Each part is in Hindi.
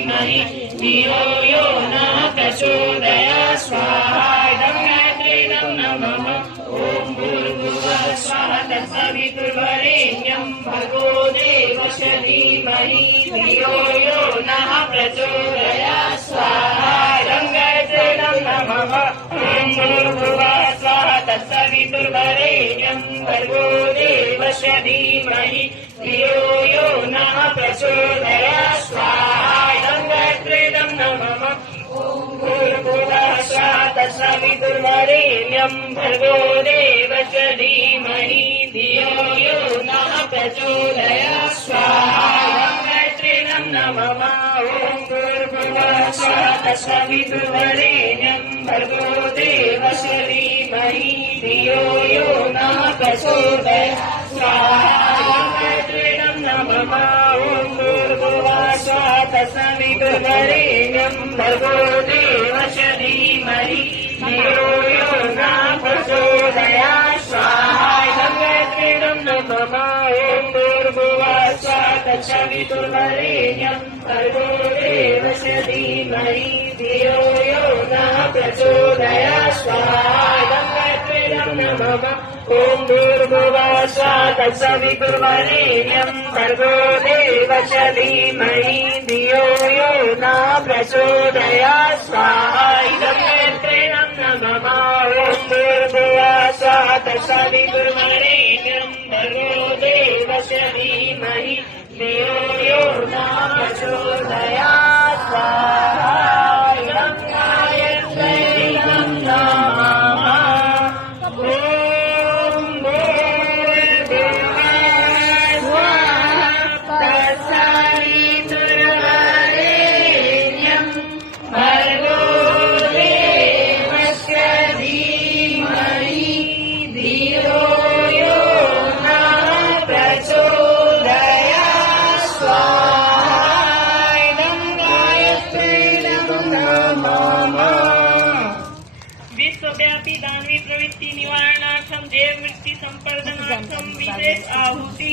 धीमहि धियो यो नः प्रचोदयात् स्वाहा इदं गायत्रीदं नमः ॐ भूर्भुवः स्वः तत्सवितुर्वरेण्यं भर्गो देवस्य धीमहि धियो यो नः प्रचोदयात् स्वाहा इदं गायत्रीदं नमः ॐ भूर्भुवः स्वः तत्सवितुर्वरेण्यं भर्गो देवस्य धीमहि धियो यो नः प्रचोदयात् स्वाहा इदं गायत्रीदं नमः भूर्भुवः स्वः तत्सवितुर्वरेण्यं भर्गो देवस्य धीमहि धियो यो नः प्रचोदयात् स्वाहा इदं गायत्रीदं नमः ॐ भूर्भुवः स्वः तत्सवितुर्वरेण्यं भर्गो देवस्य धीमहि धियो यो नः प्रचोदयात् स्वाहा इदं गायत्रीदं नमः ॐ भूर्भुवः स्वः तत्सवितुर्वरेण्यं भर्गो देवस्य धीमहि धियो यो नः प्रचोदयात् स्वाहा इदं गायत्रीदं नमः ॐ भूर्भुवः स्वः तत्सवितुर्वरेण्यं भर्गो देवस्य धीमहि धियो यो नः प्रचोदयात् स्वाहा इदं गायत्रीदं नमः ॐ भूर्भुवः स्वः तत्सवितुर्वरेण्यं भर्गो देवस्य धीमहि धियो यो नः प्रचोदयात् स्वाहा इदं गायत्रीदं नमः ॐ भूर्भुवः स्वः तत्सवितुर्वरेण्यं भर्गो देवस्य धीमहि धियो यो नः प्रचोदयात् स्वाहा इदं गायत्रीदं नमः विश्वव्यापी दानवी प्रवृत्ति निवारणार्थम देव वृत्ति संपर्दनार्थम विशेष आहुति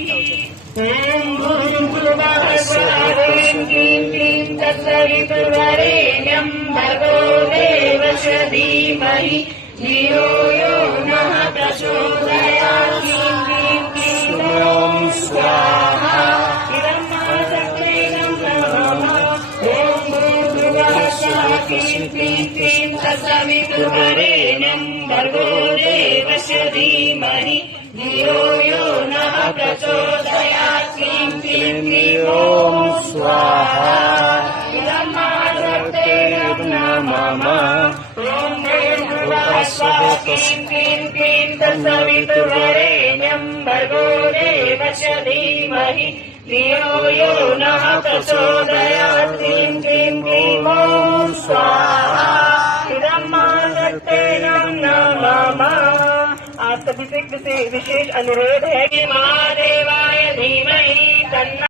ओम भूर्भुवः स्वः क्लीं क्लीं तत्सवितुर्वरेण्यं भर्गो देवस्य धीमहि धियो यो नः प्रचोदयात् क्लीं क्लीं क्लीं ॐ स्वाहा इदं महाशक्तिदं नमः ॐ भूर्भुवः स्वः क्लीं क्लीं क्लीं तत्सवितुर्वरेण्यं भर्गो देवस्य धीमहि धियो यो नः प्रचोदयात् क्लीं क्लीं क्लीं ॐ स्वाहा इदं महाशक्तिदं नमः ॐ भूर्भुवः स्वः क्लीं क्लीं क्लीं तत्सवितुर्वरेण्यं भर्गो देवस्य धीमहि धियो यो नः प्रचोदयात् क्लीं क्लीं क्लीं ॐ स्वाहा इदं महाशक्तिदं नमः। आप सभी से विशेष अनुरोध है कि महादेवाय धीमहि तन्नो